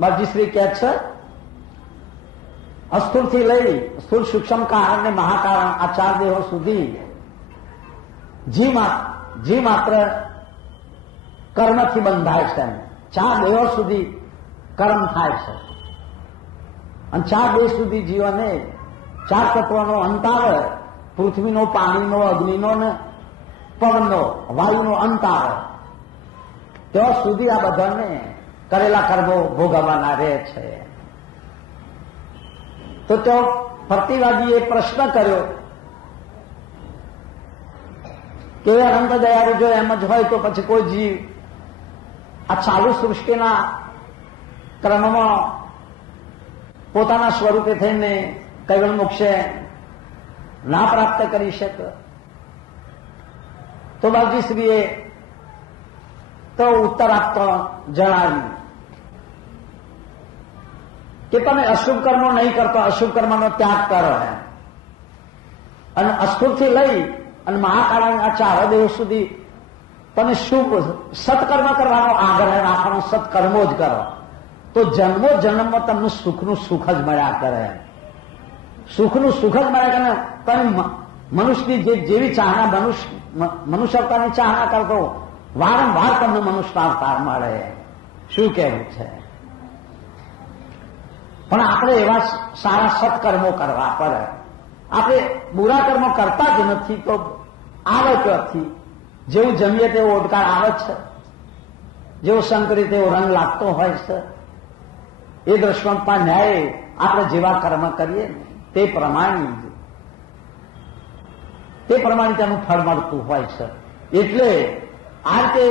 બાપજીશ્રી કહે છે, અસ્થૂળથી લઈ સ્થૂળ, સૂક્ષ્મ કારણ અને મહાકારણ આ ચાર દેહો સુધી જીવ માત્ર કર્મથી બંધાય છે. ચાર દેહો સુધી કર્મ થાય છે અને ચાર દેહ સુધી જીવને ચાર તત્વોનો અંત આવે. પૃથ્વીનો, પાણીનો, અગ્નિનો ને પવનનો, વાયુનો અંત આવે ત્યાં સુધી આ બધાને કરેલા કર્મો ભોગવવાના રહે છે. તો તેઓ પ્રતિવાદીએ પ્રશ્ન કર્યો કે અનંત દયાળુ જો એમ જ હોય તો પછી કોઈ જીવ આ ચાલુ સૃષ્ટિના ક્રમમાં પોતાના સ્વરૂપે થઈને કૈવલ મોક્ષે ના પ્રાપ્ત કરી શકે? તો બાપજીશ્રીએ તો ઉત્તર આપતો જણાવ્યું કે તમે અશુભ કર્મો નહીં કરતો, અશુભ કર્મનો ત્યાગ કરો અને અસ્થૂળથી લઈ અને મહાકાળ આ ચાર દેહ સુધી તમે શુભ સત્કર્મ કરવાનો આગ્રહ રાખવાનો, સત્કર્મો જ કરો તો જન્મો જન્મમાં તમને સુખનું સુખ જ મળ્યા કરે. સુખનું સુખ જ મળ્યા કરે. તમે મનુષ્યની જેવી ચાહના, મનુષ્ય અવતારની ચાહના કરતો વારંવાર તમને મનુષ્ય અવતાર મળે. શું કહેવું છે? પણ આપણે એવા સારા સત્કર્મો કરવા પડે. આપણે બુરા કર્મો કરતા જ નથી તો આવે ક્યાંથી? જેવું જમીએ તેવો ઓડકાર આવે છે, જેવો સંકરી તેવો રંગ લાગતો હોય છે. એ દ્રષ્ટાંતમાં ન્યાય આપણે જેવા કર્મ કરીએ ને તે પ્રમાણે તેનું ફળ મળતું હોય છે. એટલે આ રીતે